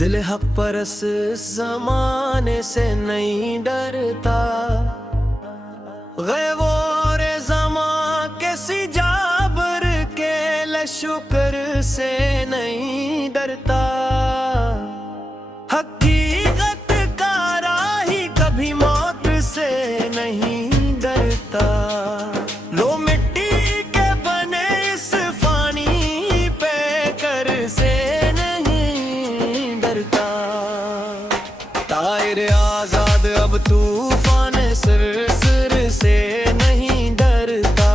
दिल हक परस जमाने से नहीं डरता, गैवोर ज़मा के सिजाबर के लश्कर से नहीं डरता। हकीकत का राही कभी मौत से नहीं डरता। लो मिट्टी के बने इस फानी पे कर से नहीं डरता। तायर आजाद अब तूफान सिर से नहीं डरता।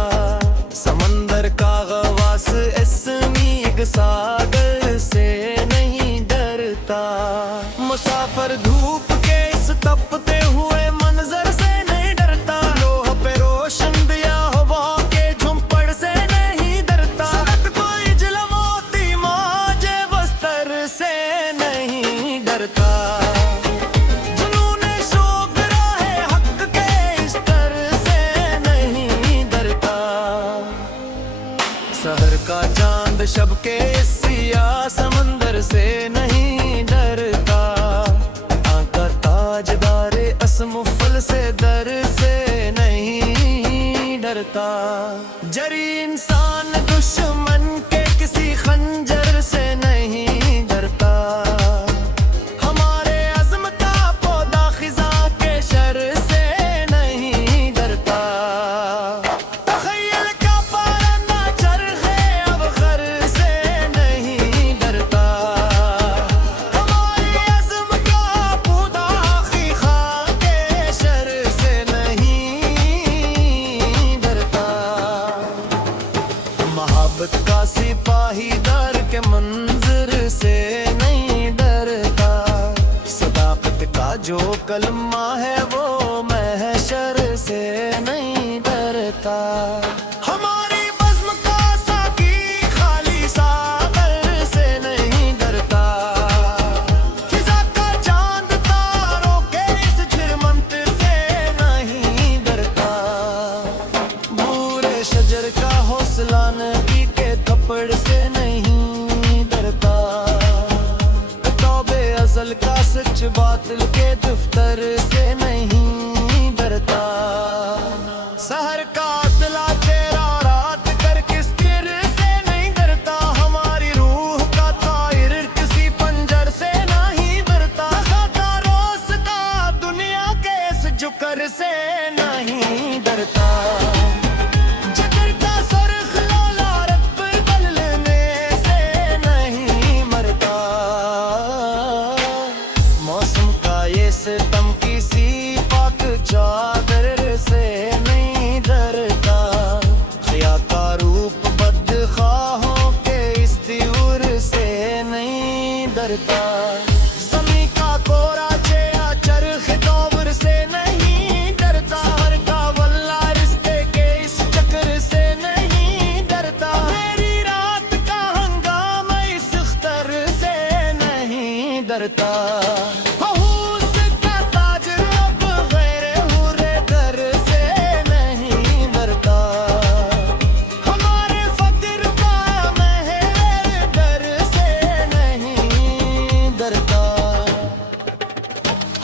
समंदर का गवास इसमीग सागर से नहीं डरता। मुसाफिर धूप के इस तपते हुए मंजर से नहीं डरता। लोह पे रोशन दिया हवा के झुंपड़ से नहीं डरता। सड़क कोई जलमोती मौजे बस्तर से नहीं डरता। शहर का चांद शब के सिया समंदर से नहीं डरता। आका ताजदारे असमुफल से दर से नहीं डरता। जरी इंसान दुश्मन के किसी खंजर से नहीं डरता। हमारे अज़्म का पौधा खिजा के शर से नहीं डरता। मोहब्बत का सिपाही दर के मंजर से नहीं डरता। सदाकत का जो कलमा है वो महशर से नहीं डरता। हमारी बज़्म का साकी खाली सागर से नहीं डरता। फिजा का चांद तारों के इस झिरमंत से नहीं डरता। बूरे शजर का हौसला नबी के थप्पड़ से नहीं डरता। तौबे अज़ल का सच बातिल के दफ्तर से नहीं डरता। सहर का अतला तेरा रात कर किस तिर से नहीं डरता। हमारी रूह का तायर किसी पंजर से नहीं डरता। खाता रोज का दुनिया के इस जुकर से नहीं डरता। सितम किसी पाक चादर से नहीं डरता। खिया का रूप बदखाहों के इस त्यूर से नहीं डरता। ज़मीं का कोरा चेहरा चरख दौर से नहीं डरता। हर का वल्ला रिश्ते के इस चक्कर से नहीं डरता। मेरी रात का हंगामा इस अख्तर से नहीं डरता।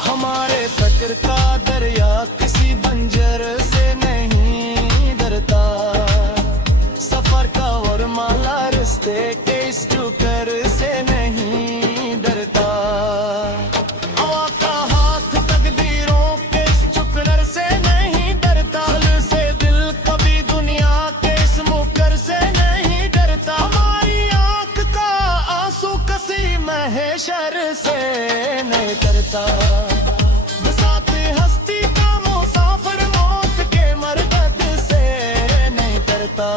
हमारे फ़क्र का दरिया किसी बंजर से नहीं डरता। सफर का और माला रिश्ते के इस ठुकर से नहीं डरता। हवा का हाथ तकदीरों के इस चुकनर से नहीं डरता। दिल से दिल कभी दुनिया के इस मुकर से नहीं डरता। हमारी आंख का आंसू कसी महशर से नहीं डरता। हस्ती का मुसाफिर मौत के मरकज से नहीं डरता।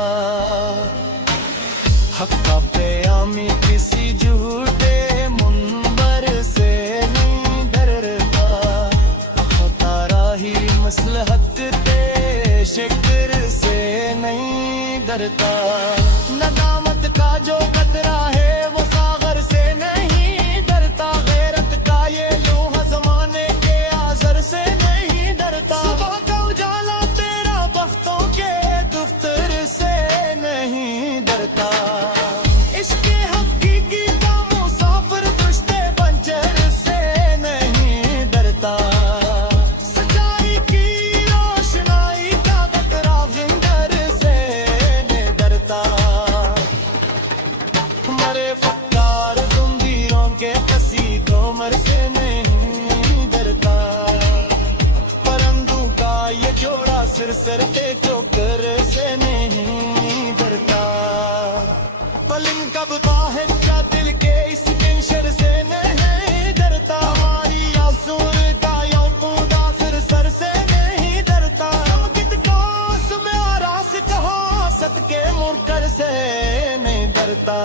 हक का प्यामी किसी झूठे मुनबर से नहीं डरता। तारा ही मसलहत ते शिक्र से नहीं डरता। नदामत का जो कतरा है वो सागर से नहीं डरता। गैरत का ये लोहा ज़माने के आज़र से नहीं डरता। सुबह का उजाला तेरा बख्तों के दफ्तर से नहीं डरता। इसके हकीकी का मुसाफिर दुश्ते पंचर सिर पे जोकर से नहीं डरता। पलंग कब बाहर क्या दिल के इस टेंशन से नहीं डरता। हमारी आंसुर का यौपूदा फिर सर से नहीं डरता। संगीत को सुम्या रास कहा सत के मुनकर से नहीं डरता।